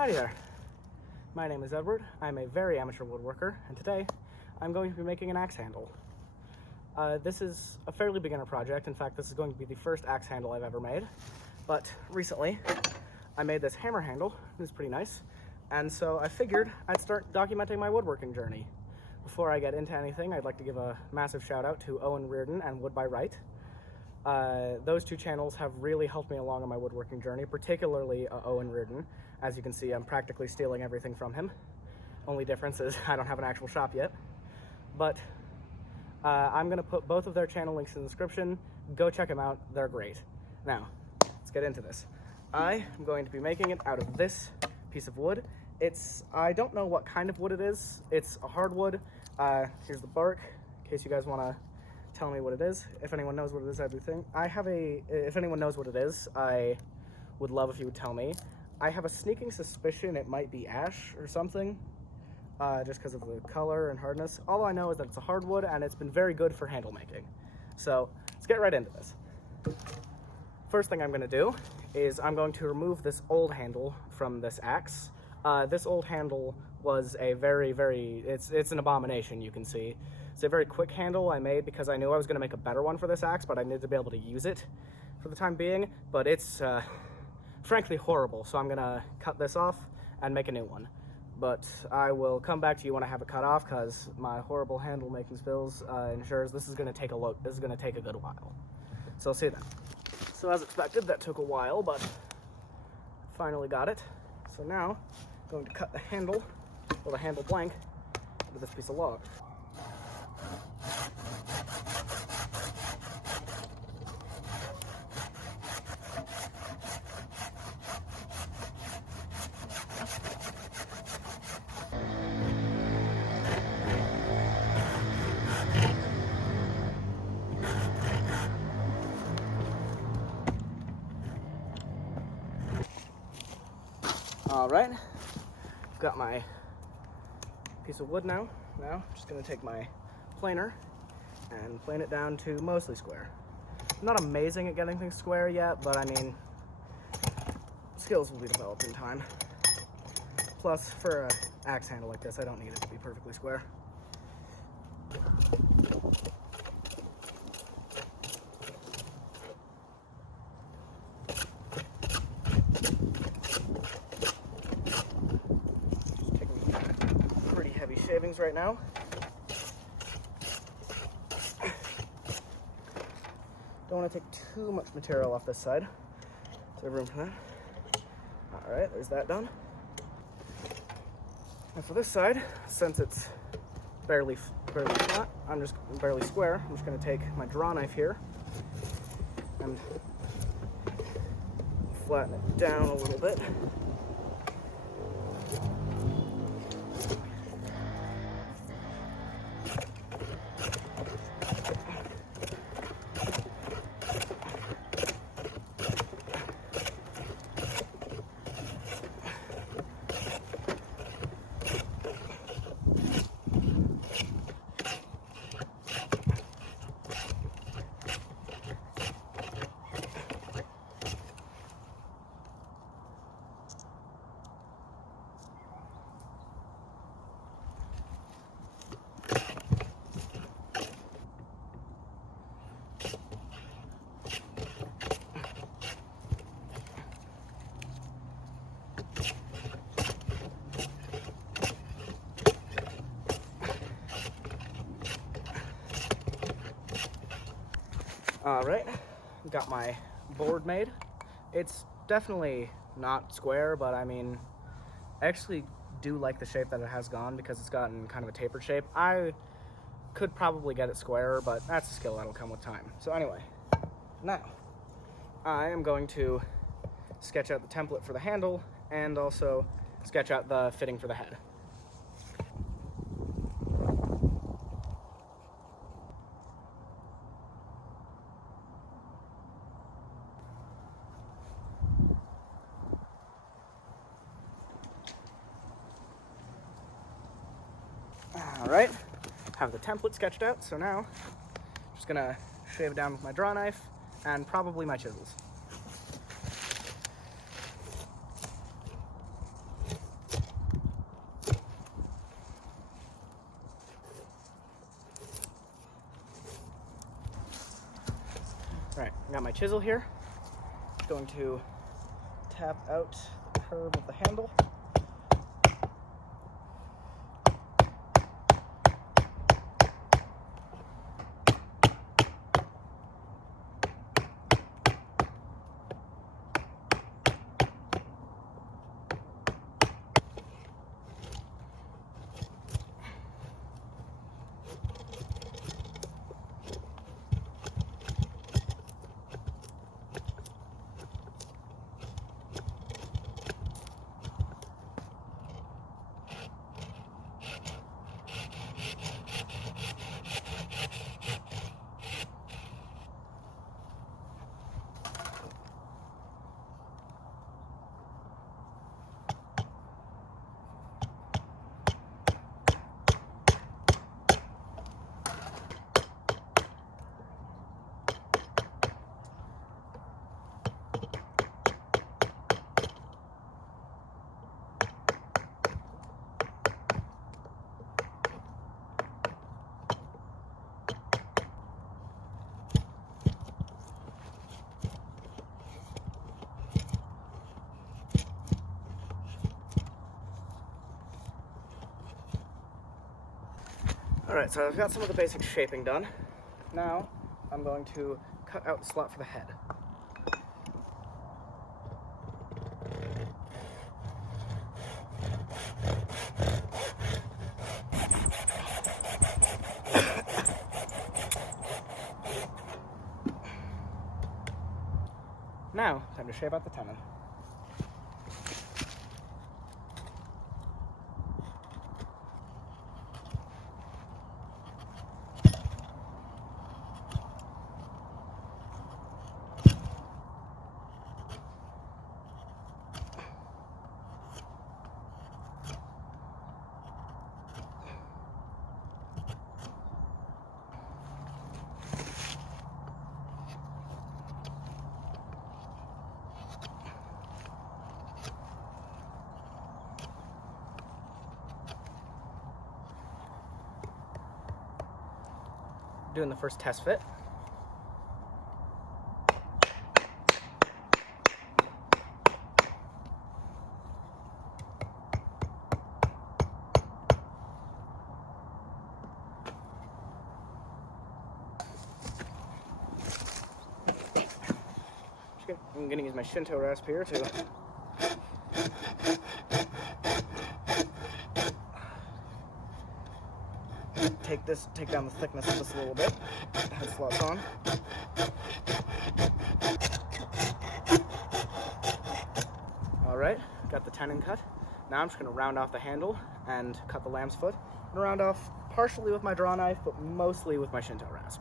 Howdy there. My name is Edward. I'm a very amateur woodworker, and today I'm going to be making an axe handle. This is a fairly beginner project. In fact, this is going to be the first axe handle I've ever made. But recently, I made this hammer handle. It's pretty nice. And so I figured I'd start documenting my woodworking journey. Before I get into anything, I'd like to give a massive shout out to Owen Reardon and Wood by Right. Those two channels have really helped me along on my woodworking journey, particularly Owen Reardon. As you can see, I'm practically stealing everything from him. Only difference is I don't have an actual shop yet. But I'm going to put both of their channel links in the description. Go check them out. They're great. Now, let's get into this. I am going to be making it out of this piece of wood. I don't know what kind of wood it is. It's a hardwood. Here's the bark, in case you guys want to tell me what it is. If anyone knows what it is, if anyone knows what it is, I would love if you would tell me. I have a sneaking suspicion it might be ash or something, just because of the color and hardness. All I know is that it's a hardwood and it's been very good for handle making. So let's get right into this. First thing I'm going to do is I'm going to remove this old handle from this axe. This old handle was a it's an abomination, you can see. It's a very quick handle I made because I knew I was going to make a better one for this axe, but I needed to be able to use it for the time being. But it's frankly horrible, so I'm going to cut this off and make a new one. But I will come back to you when I have it cut off, because my horrible handle making skills ensures this is going to take a good while. So I'll see you then. So as expected, that took a while, but finally got it. So now I'm going to cut the handle, or the handle blank, with this piece of log. All right, got my piece of wood now. Now I'm just gonna take my planer and plane it down to mostly square. I'm not amazing at getting things square yet, but I mean, skills will be developed in time. Plus, for an axe handle like this, I don't need it to be perfectly square. Shavings right now. Don't want to take too much material off this side, so I have room for that. All right, there's that done. And for this side, since it's barely flat, barely square, I'm just going to take my draw knife here and flatten it down a little bit. All right, got my board made. It's definitely not square, but I mean, I actually do like the shape that it has gone because it's gotten kind of a tapered shape. I could probably get it squarer, but that's a skill that'll come with time. So anyway, now I am going to sketch out the template for the handle and also sketch out the fitting for the head. All right, have the template sketched out, so now I'm just gonna shave it down with my draw knife and probably my chisels. Alright, I got my chisel here. Going to tap out the curve of the handle. Alright, so I've got some of the basic shaping done. Now, I'm going to cut out the slot for the head. Now, time to shape out the tenon. Doing the first test fit. I'm going to use my Shinto rasp here to take down the thickness of this a little bit. Head slots on. Alright, got the tenon cut. Now I'm just going to round off the handle and cut the lamb's foot. I'm going to round off partially with my draw knife, but mostly with my Shinto rasp.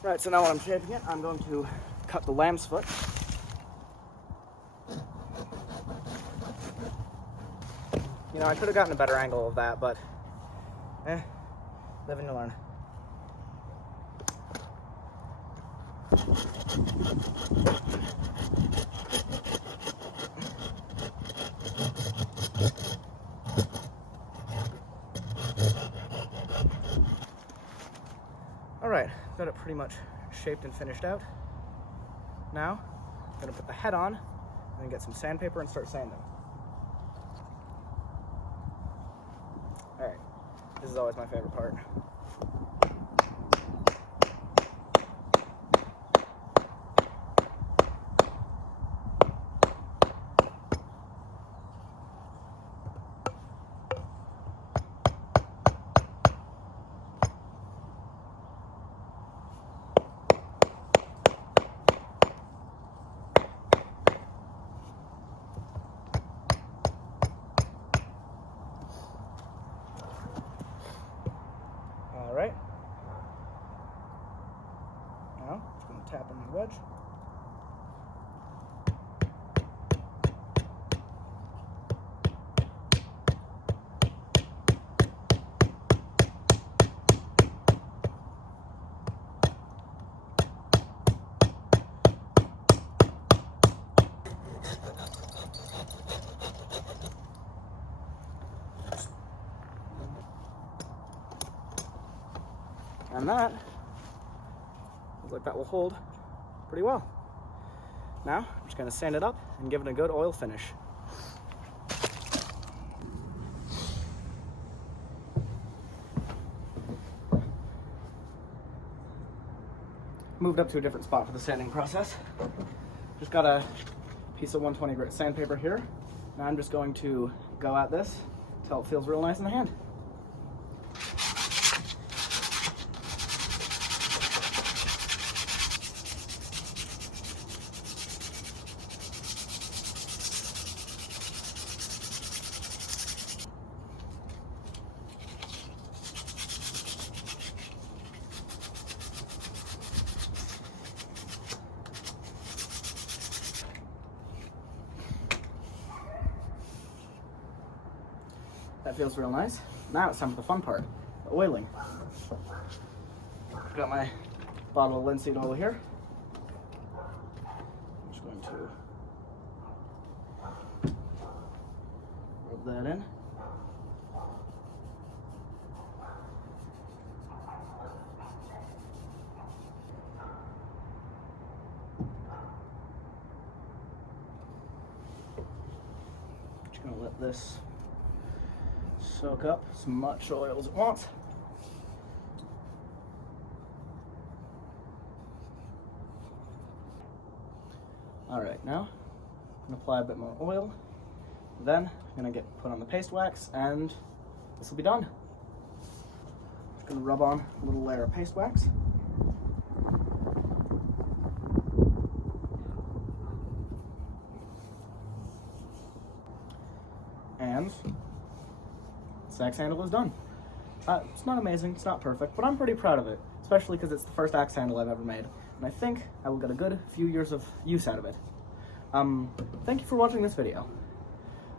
Right, so now while I'm shaping it, I'm going to cut the lamb's foot. You know, I could have gotten a better angle of that, but live and you learn. Alright, got it pretty much shaped and finished out. Now, I'm gonna put the head on, and then get some sandpaper and start sanding. Alright, this is always my favorite part. Alright. Now, just going to tap on my wedge. And that looks like that will hold pretty well. Now, I'm just going to sand it up and give it a good oil finish. Moved up to a different spot for the sanding process. Just got a piece of 120 grit sandpaper here. Now I'm just going to go at this until it feels real nice in the hand. That feels real nice. Now it's time for the fun part, the oiling. Got my bottle of linseed oil here. I'm just going to rub that in. Just gonna let this soak up as much oil as it wants. All right, now I'm gonna apply a bit more oil. Then I'm gonna put on the paste wax, and this will be done. Just gonna rub on a little layer of paste wax. And this axe handle is done. It's not amazing, it's not perfect, but I'm pretty proud of it, especially because it's the first axe handle I've ever made, and I think I will get a good few years of use out of it. Thank you for watching this video.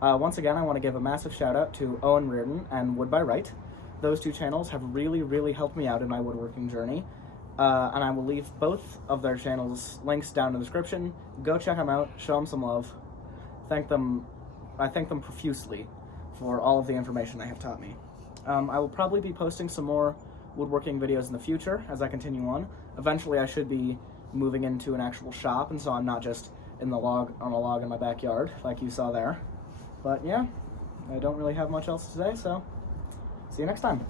Once again, I want to give a massive shout out to Owen Reardon and Wood by Right. Those two channels have really helped me out in my woodworking journey, and I will leave both of their channels links down in the description. Go check them out, show them some love. I thank them profusely for all of the information they have taught me. I will probably be posting some more woodworking videos in the future as I continue on. Eventually I should be moving into an actual shop, and so I'm not just on a log in my backyard like you saw there. But yeah, I don't really have much else to say, so see you next time.